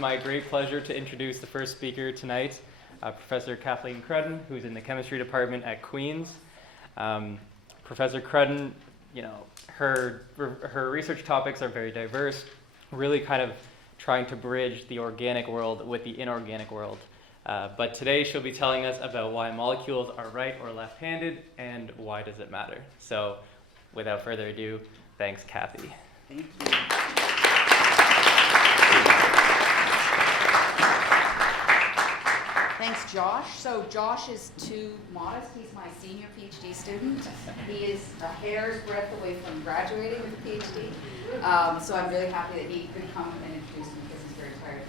My great pleasure to introduce the first speaker tonight, Professor Cathleen Crudden, who's in the chemistry department at Queen's. Professor Crudden, her research topics are very diverse, really kind of trying to bridge the organic world with the inorganic world. But today she'll be telling us about why molecules are right or left-handed and why does it matter. So without further ado, thanks, Kathy. Thank you. Thanks, Josh. So Josh is too modest. He's my senior PhD student. He is a hair's breadth away from graduating with a PhD. So I'm really happy that he could come and introduce me because he's very tired.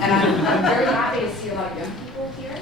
And I'm very happy to see a lot of young people here.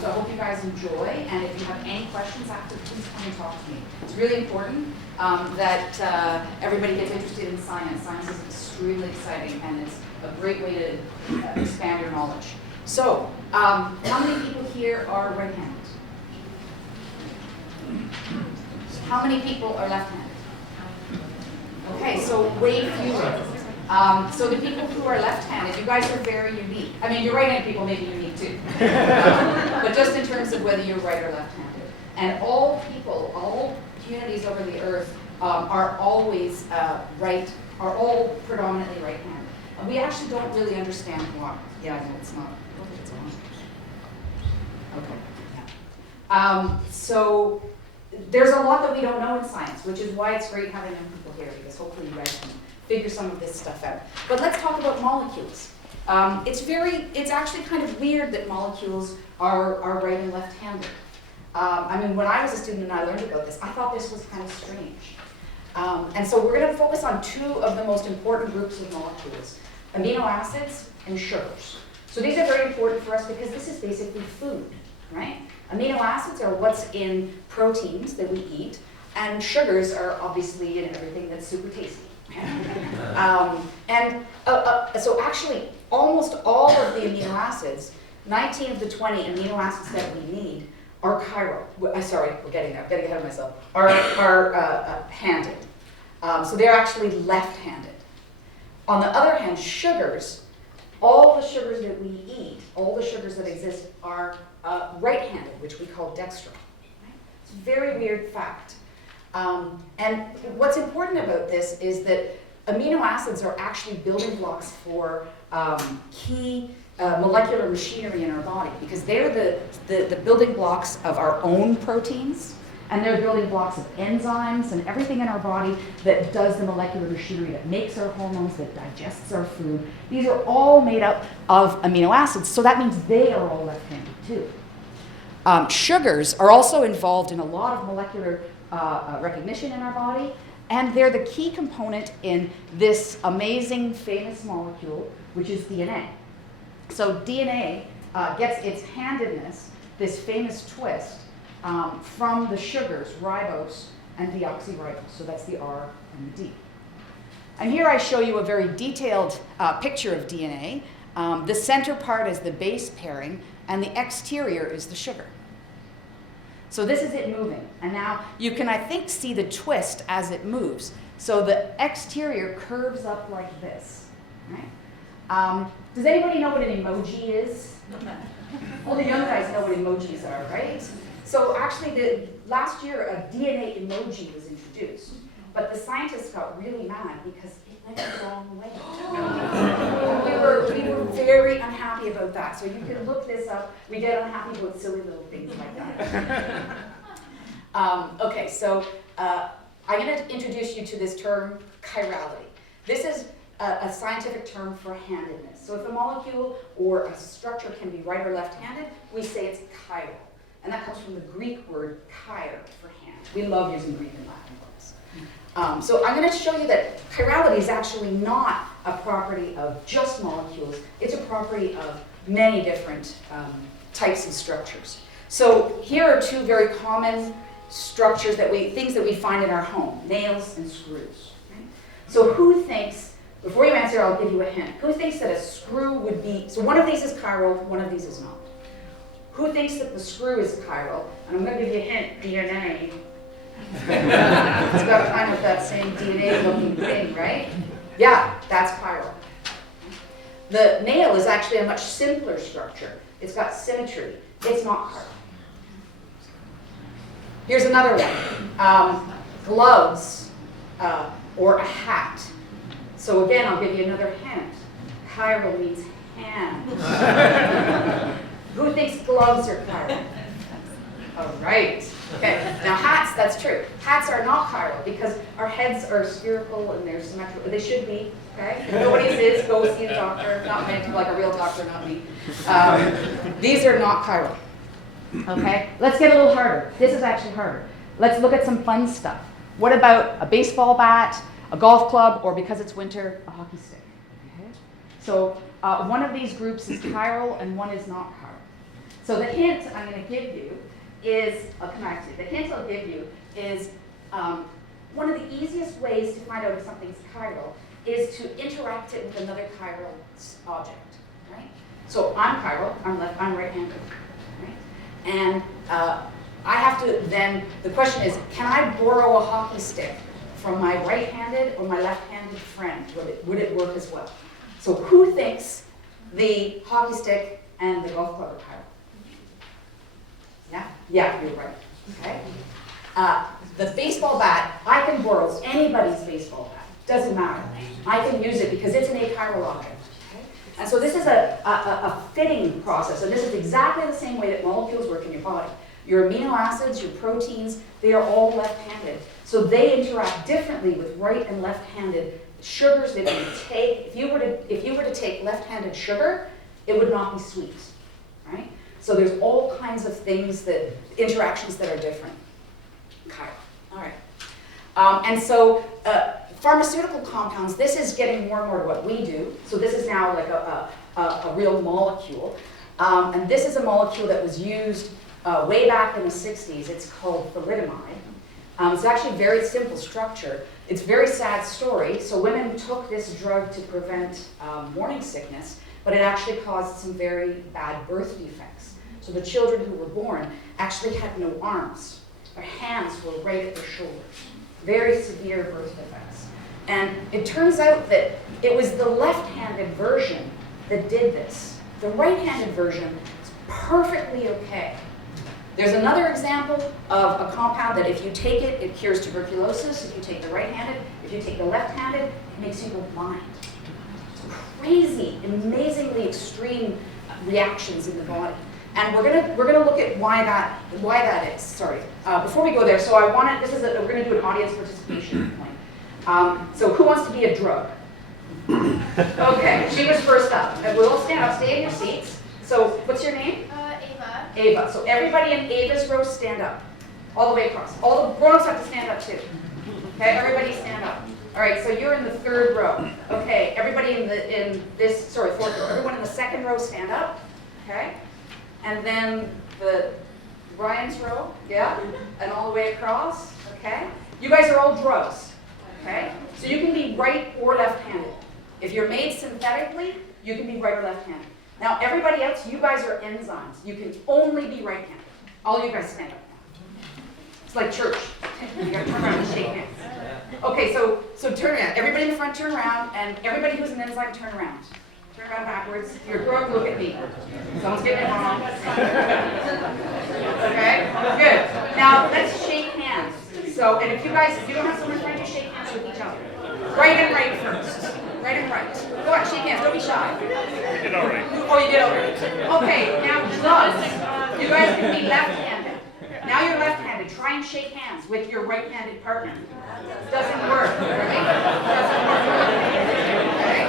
So I hope you guys enjoy. And if you have any questions after, please come and talk to me. It's really important that everybody gets interested in science. Science is extremely exciting, and it's a great way to expand your knowledge. So, how many people here are right-handed? How many people are left-handed? Okay, so way fewer. So the people who are left-handed, you guys are very unique. I mean, your right-handed people may be unique too. But just in terms of whether you're right or left-handed. And all people, all communities over the earth are always are all predominantly right-handed. And we actually don't really understand why. Yeah, I know it's not. Okay. Yeah. So there's a lot that we don't know in science, which is why it's great having young people here, because hopefully you guys can figure some of this stuff out. But let's talk about molecules. It's actually kind of weird that molecules are right and left-handed. I mean, when I was a student and I learned about this, I thought this was kind of strange. And so we're going to focus on two of the most important groups of molecules, amino acids and sugars. So these are very important for us because this is basically food, right? Amino acids are what's in proteins that we eat, and sugars are obviously in everything that's super tasty. So actually, almost all of the amino acids, 19 of the 20 amino acids that we need, are chiral. Sorry, we're getting there. I'm getting ahead of myself. Are handed. So they're actually left-handed. On the other hand, sugars, all the sugars that we eat, all the sugars that exist are right-handed, which we call dextro. Right? It's a very weird fact. And what's important about this is that amino acids are actually building blocks for key molecular machinery in our body, because they're the building blocks of our own proteins, and they're building blocks of enzymes and everything in our body that does the molecular machinery, that makes our hormones, that digests our food. These are all made up of amino acids, so that means they are all left-handed too. Sugars are also involved in a lot of molecular recognition in our body, and they're the key component in this amazing, famous molecule, which is DNA. So DNA gets its handedness, this famous twist, from the sugars, ribose and deoxyribose. So that's the R and the D. And here I show you a very detailed picture of DNA. The center part is the base pairing, and the exterior is the sugar. So this is it moving. And now you can, I think, see the twist as it moves. So the exterior curves up like this. Right? Does anybody know what an emoji is? All the young guys know what emojis are, right? So actually, last year, a DNA emoji was introduced. But the scientists got really mad because it went the wrong way. We were very unhappy about that. So you can look this up. We get unhappy about silly little things like that. Okay, so I'm going to introduce you to this term, chirality. This is a scientific term for handedness. So if a molecule or a structure can be right or left-handed, we say it's chiral. And that comes from the Greek word chir, for hand. We love using Greek and Latin words. So I'm going to show you that chirality is actually not a property of just molecules. It's a property of many different types of structures. So here are two very common structures things that we find in our home: nails and screws. Right? So who thinks, before you answer, I'll give you a hint. Who thinks that a screw would be, so one of these is chiral, one of these is not. Who thinks that the screw is chiral? And I'm going to give you a hint, DNA. It's got kind of that same DNA looking thing, right? Yeah, that's chiral. The nail is actually a much simpler structure. It's got symmetry. It's not chiral. Here's another one. Gloves or a hat. So again, I'll give you another hint. Chiral means hand. Who thinks gloves are chiral? All right. Okay. Now hats, that's true. Hats are not chiral because our heads are spherical and they're symmetrical. They should be. Okay. If nobody's is, go see a doctor. Not me, like a real doctor, not me. These are not chiral. Okay. Let's get a little harder. This is actually harder. Let's look at some fun stuff. What about a baseball bat, a golf club, or because it's winter, a hockey stick? Okay. So one of these groups is chiral and one is not chiral. So the hint I'm going to give you is, I'll come back to you. The hint I'll give you is one of the easiest ways to find out if something's chiral is to interact it with another chiral object, right? So I'm chiral, I'm right-handed, right? And I have to then, the question is, can I borrow a hockey stick from my right-handed or my left-handed friend? Would it work as well? So who thinks the hockey stick and the golf club are chiral? Yeah? Yeah, you're right. Okay. The baseball bat, I can borrow anybody's baseball bat. Doesn't matter. I can use it because it's an achiral object. Okay? And so this is a fitting process, and this is exactly the same way that molecules work in your body. Your amino acids, your proteins, they are all left-handed. So they interact differently with right and left-handed sugars that you take. If you were to take left-handed sugar, it would not be sweet, right? So there's all kinds of things that, interactions that are different. Chiral. All right. And so pharmaceutical compounds, this is getting more and more to what we do. So this is now like a real molecule. And this is a molecule that was used way back in the 60s. It's called thalidomide. It's actually a very simple structure. It's a very sad story. So women took this drug to prevent morning sickness, but it actually caused some very bad birth defects. So the children who were born actually had no arms. Their hands were right at their shoulders. Very severe birth defects. And it turns out that it was the left-handed version that did this. The right-handed version is perfectly okay. There's another example of a compound that if you take it, it cures tuberculosis. If you take the right-handed, if you take the left-handed, it makes you go blind. Crazy, amazingly extreme reactions in the body. And we're gonna look at why that is. Sorry. Before we go there, so we're gonna do an audience participation point. So who wants to be a drug? Okay, she was first up. We'll all stand up, stay in your seats. So what's your name? Ava. Ava. So everybody in Ava's row, stand up. All the way across. All the grown-ups have to stand up too. Okay, everybody stand up. All right, so you're in the third row. Okay, everybody fourth row. Everyone in the second row, stand up. Okay. And then Brian's row, yeah, and all the way across, okay? You guys are all drugs, okay? So you can be right or left-handed. If you're made synthetically, you can be right or left-handed. Now, everybody else, you guys are enzymes. You can only be right-handed. All you guys stand up now. It's like church. You gotta turn around and shake hands. Okay, so turn around. Everybody in the front, turn around, and everybody who's an enzyme, turn around. Turn around backwards. If you're a drug, look at me. Someone's getting it wrong. Okay? Good. Now, let's shake hands. So, and if you don't have someone trying to shake hands with each other. Right and right first. Right and right. Go on, shake hands. Don't be shy. You did all right. Oh, you did all right. Okay, now drugs. You guys can be left-handed. Now you're left-handed. Try and shake hands with your right-handed partner. Doesn't work, right? Doesn't work. Okay?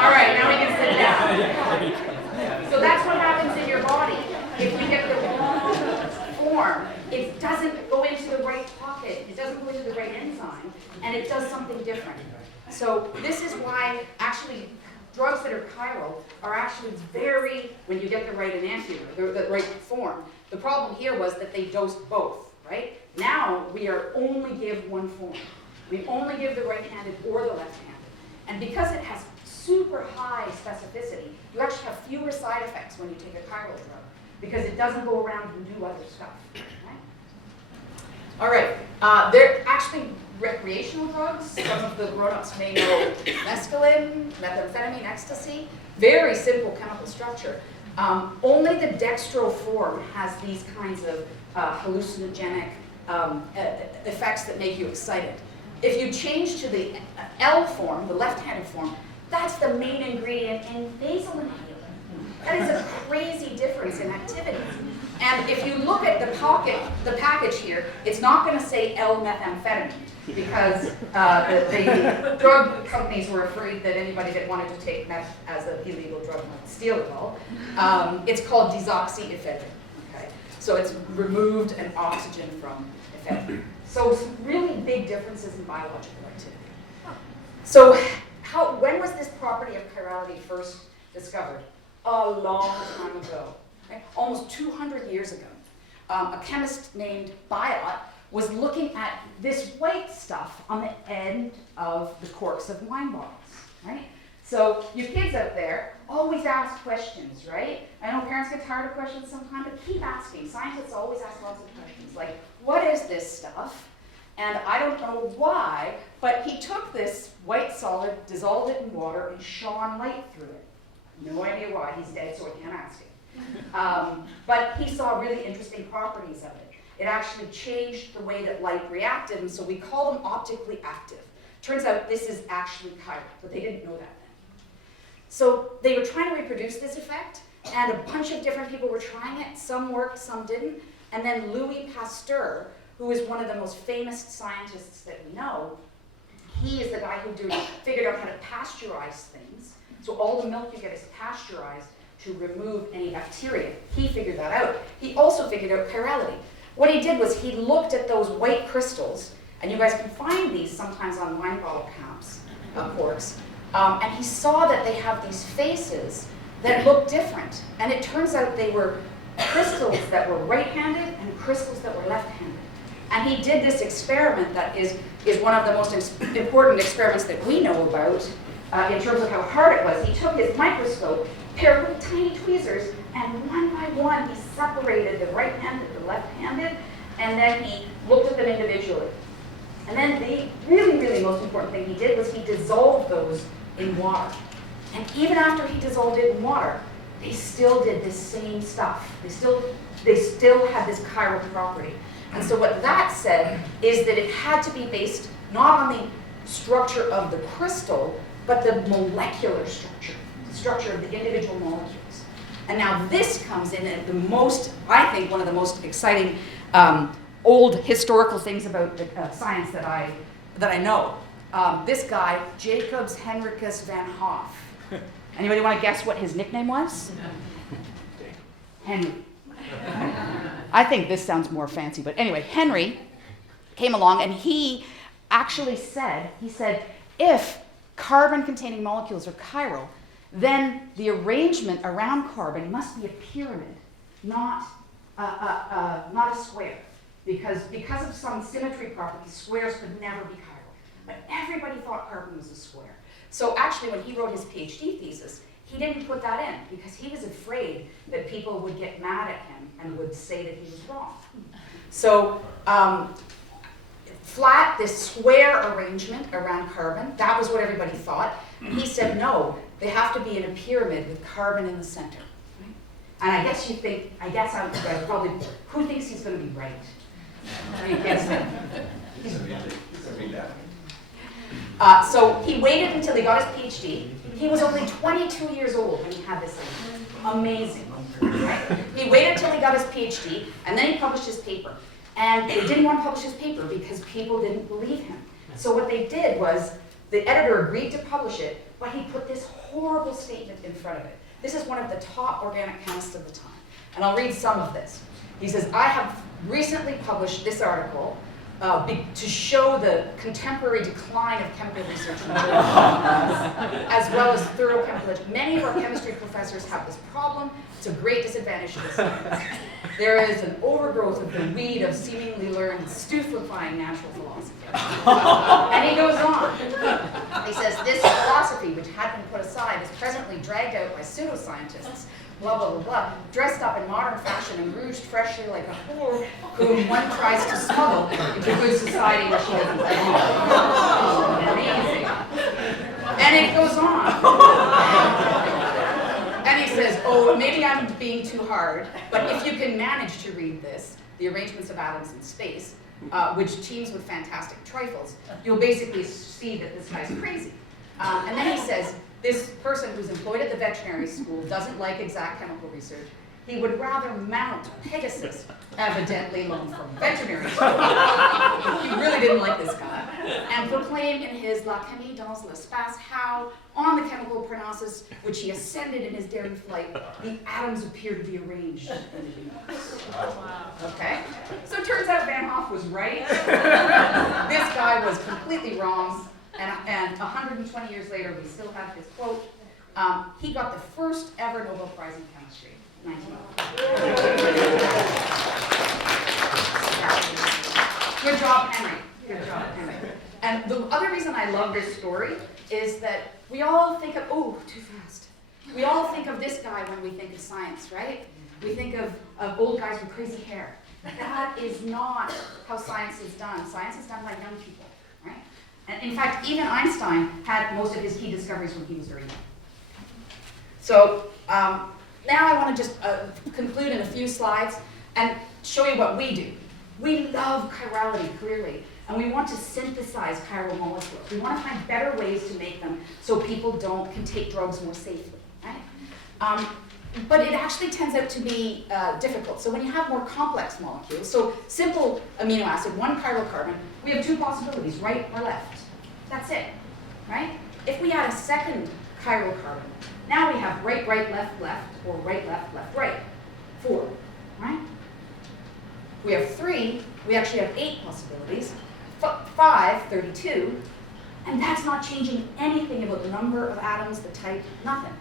All right, now we can sit down. So that's what happens in your body. If you get the wrong form, it doesn't go into the right pocket, it doesn't go into the right enzyme, and it does something different. So this is why actually drugs that are chiral are actually very, when you get the right enantiomer, the right form. The problem here was that they dosed both, right? Now we are only give one form. We only give the right-handed or the left-handed. And because it has super high specificity, you actually have fewer side effects when you take a chiral drug because it doesn't go around and do other stuff. All right, they're actually recreational drugs. Some of the grown-ups may know mescaline, methamphetamine, ecstasy. Very simple chemical structure. Only the dextro form has these kinds of hallucinogenic effects that make you excited. If you change to the L form, the left-handed form, that's the main ingredient in nasal inhaler. That is a crazy difference in activity. And if you look at the package here, it's not going to say L-methamphetamine because the drug companies were afraid that anybody that wanted to take meth as an illegal drug might steal it all. It's called desoxyephedrine. Okay? So it's removed an oxygen from ephedrine. So some really big differences in biological activity. So when was this property of chirality first discovered? A long time ago. Okay? Almost 200 years ago. A chemist named Biot was looking at this white stuff on the end of the corks of wine bottles, right? So you kids out there always ask questions, right? I know parents get tired of questions sometimes, but keep asking. Scientists always ask lots of questions, like, what is this stuff? And I don't know why, but he took this white solid, dissolved it in water, and shone light through it. No idea why. He's dead, so I can't ask him. But he saw really interesting properties of it. It actually changed the way that light reacted, and so we call them optically active. Turns out this is actually chiral, but they didn't know that then. So they were trying to reproduce this effect, and a bunch of different people were trying it. Some worked, some didn't. And then Louis Pasteur, who is one of the most famous scientists that we know, he is the guy who figured out how to pasteurize things. So all the milk you get is pasteurized to remove any bacteria. He figured that out. He also figured out chirality. What he did was he looked at those white crystals, and you guys can find these sometimes on wine bottle caps, corks, and he saw that they have these faces that look different. And it turns out they were crystals that were right-handed and crystals that were left-handed. And he did this experiment that is one of the most important experiments that we know about in terms of how hard it was. He took his microscope, paired with tiny tweezers, and one by one he separated the right-handed, the left-handed, and then he looked at them individually. And then the really, really most important thing he did was he dissolved those in water. And even after he dissolved it in water, they still did this same stuff. They still had this chiral property. And so what that said is that it had to be based not on the structure of the crystal, but the molecular structure, the structure of the individual molecules. And now this comes in at the most, I think, one of the most exciting old historical things about the science that I know. This guy, Jacobus Henricus van Hoff. Anybody want to guess what his nickname was? Henry. I think this sounds more fancy, but anyway, Henry came along and he actually said, if carbon-containing molecules are chiral, then the arrangement around carbon must be a pyramid, not a square. Because of some symmetry properties, squares could never be chiral. But everybody thought carbon was a square. So actually, when he wrote his PhD thesis, he didn't put that in because he was afraid that people would get mad at him and would say that he was wrong. So flat, this square arrangement around carbon, that was what everybody thought. And he said, no, they have to be in a pyramid with carbon in the center. Right? And I guess you think, I'm probably, who thinks he's going to be right? I mean, guess that. So he waited until he got his PhD. He was only 22 years old when he had this idea. Amazing, right? He waited until he got his PhD, and then he published his paper. And they didn't want to publish his paper because people didn't believe him. So what they did was, the editor agreed to publish it, but he put this horrible statement in front of it. This is one of the top organic chemists of the time. And I'll read some of this. He says, I have recently published this article to show the contemporary decline of chemical research in the world, as well as thorough chemical education. Many of our chemistry professors have this problem. It's a great disadvantage to the science. There is an overgrowth of the weed of seemingly learned, stupefying natural philosophy. And he goes on. He says, this philosophy, which had been put aside, is presently dragged out by pseudoscientists, blah, blah, blah, blah, dressed up in modern fashion and rouged freshly like a whore whom one tries to smuggle into good society where she doesn't belong. Amazing. And it goes on. And he says, oh, maybe I'm being too hard, but if you can manage to read this, The Arrangements of Atoms in Space, which teams with fantastic trifles, you'll basically see that this guy's crazy. And then he says, this person who's employed at the veterinary school doesn't like exact chemical research. He would rather mount Pegasus, evidently loaned from veterinary school. He really didn't like this guy. And proclaim in his La Chimie dans l'espace how, on the chemical Parnassus, which he ascended in his daring flight, the atoms appear to be arranged in the universe. Okay? So it turns out Van Hoff was right. This guy was completely wrong. And 120 years later, we still have his quote. He got the first ever Nobel Prize in Chemistry, 1911. Good job, Henry. Good job, Henry. And the other reason I love this story is that we all think of, oh, too fast. We all think of this guy when we think of science, right? We think of old guys with crazy hair. That is not how science is done. Science is done by young people, right? And in fact, even Einstein had most of his key discoveries when he was very young. So now I want to just conclude in a few slides and show you what we do. We love chirality, clearly, and we want to synthesize chiral molecules. We want to find better ways to make them so people can take drugs more safely, right? But it actually tends out to be difficult. So when you have more complex molecules, so simple amino acid, one chiral carbon, we have two possibilities, right or left. That's it, right? If we add a second chiral carbon, now we have right, right, left, left, or right, left, left, right. 4, right? We have 3, we actually have 8 possibilities. 5, 32, and that's not changing anything about the number of atoms, the type, nothing.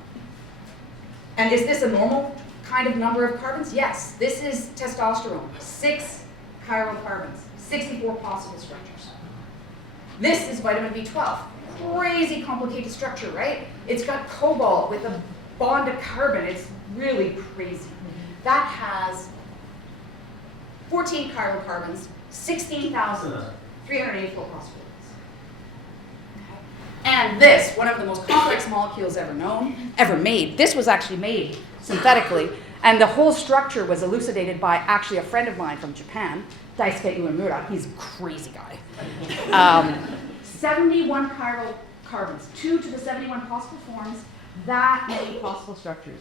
And is this a normal kind of number of carbons? Yes, this is testosterone, 6 chiral carbons, 64 possible structures. This is vitamin B12, crazy complicated structure, right? It's got cobalt with a bond to carbon, it's really crazy. That has 14 chiral carbons, 16,384 possibilities. And this, one of the most complex molecules ever made, this was actually made synthetically, and the whole structure was elucidated by actually a friend of mine from Japan, Daisuke Uemura. He's a crazy guy. 71 chiral carbons, 2 to the 71 possible forms, that many possible structures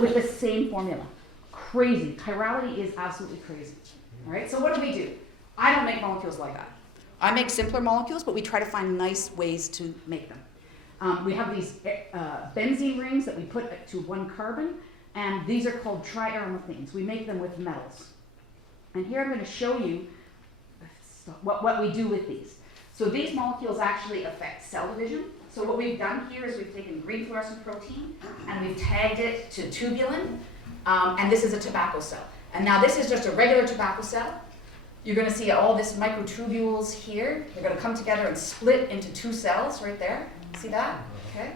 with the same formula. Crazy. Chirality is absolutely crazy. All right, so what do? I don't make molecules like that. I make simpler molecules, but we try to find nice ways to make them. We have these benzene rings that we put to one carbon, and these are called triaromethanes. We make them with metals. And here I'm going to show you what we do with these. So these molecules actually affect cell division. So what we've done here is we've taken green fluorescent protein, and we've tagged it to tubulin, and this is a tobacco cell. And now this is just a regular tobacco cell. You're going to see all this microtubules here. They're going to come together and split into 2 cells right there. See that? Okay.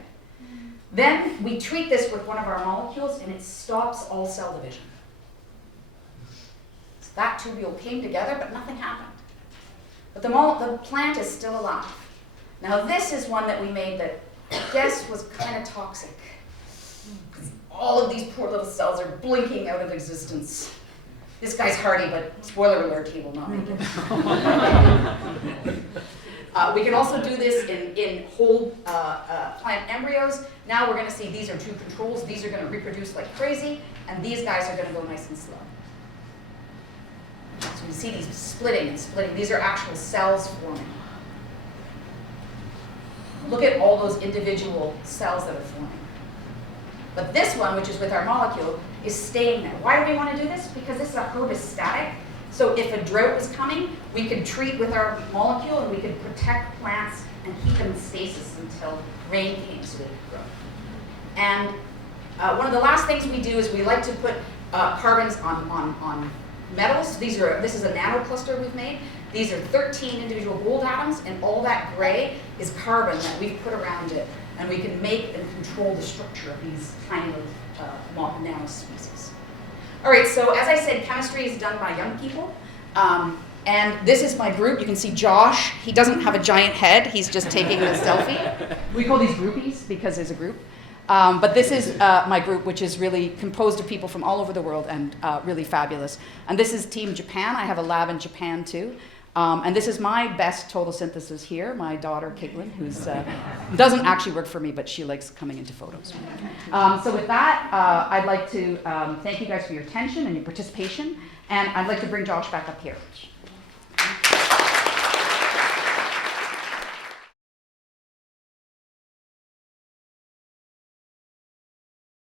Then we treat this with one of our molecules, and it stops all cell division. So that tubule came together, but nothing happened. But the plant is still alive. Now this is one that we made that I guess was kind of toxic. All of these poor little cells are blinking out of existence. This guy's hardy, but spoiler alert, he will not make it. We can also do this in whole plant embryos. Now we're going to see these are 2 controls. These are going to reproduce like crazy, and these guys are going to go nice and slow. So you see these splitting and splitting. These are actual cells forming. Look at all those individual cells that are forming. But this one, which is with our molecule, is staying there. Why do we want to do this? Because this is a herbistatic. So if a drought was coming, we could treat with our molecule and we could protect plants and keep them in stasis until rain came so they could grow. And one of the last things we do is we like to put carbons on metals. This is a nanocluster we've made. These are 13 individual gold atoms, and all that gray is carbon that we've put around it. And we can make and control the structure of these tiny nanospecies. All right, so as I said, chemistry is done by young people. And this is my group. You can see Josh. He doesn't have a giant head. He's just taking a selfie. We call these groupies because there's a group. But this is my group, which is really composed of people from all over the world and really fabulous. And this is Team Japan. I have a lab in Japan too. And this is my best total synthesis here, my daughter, Caitlin, who doesn't actually work for me, but she likes coming into photos. So with that, I'd like to thank you guys for your attention and your participation. And I'd like to bring Josh back up here.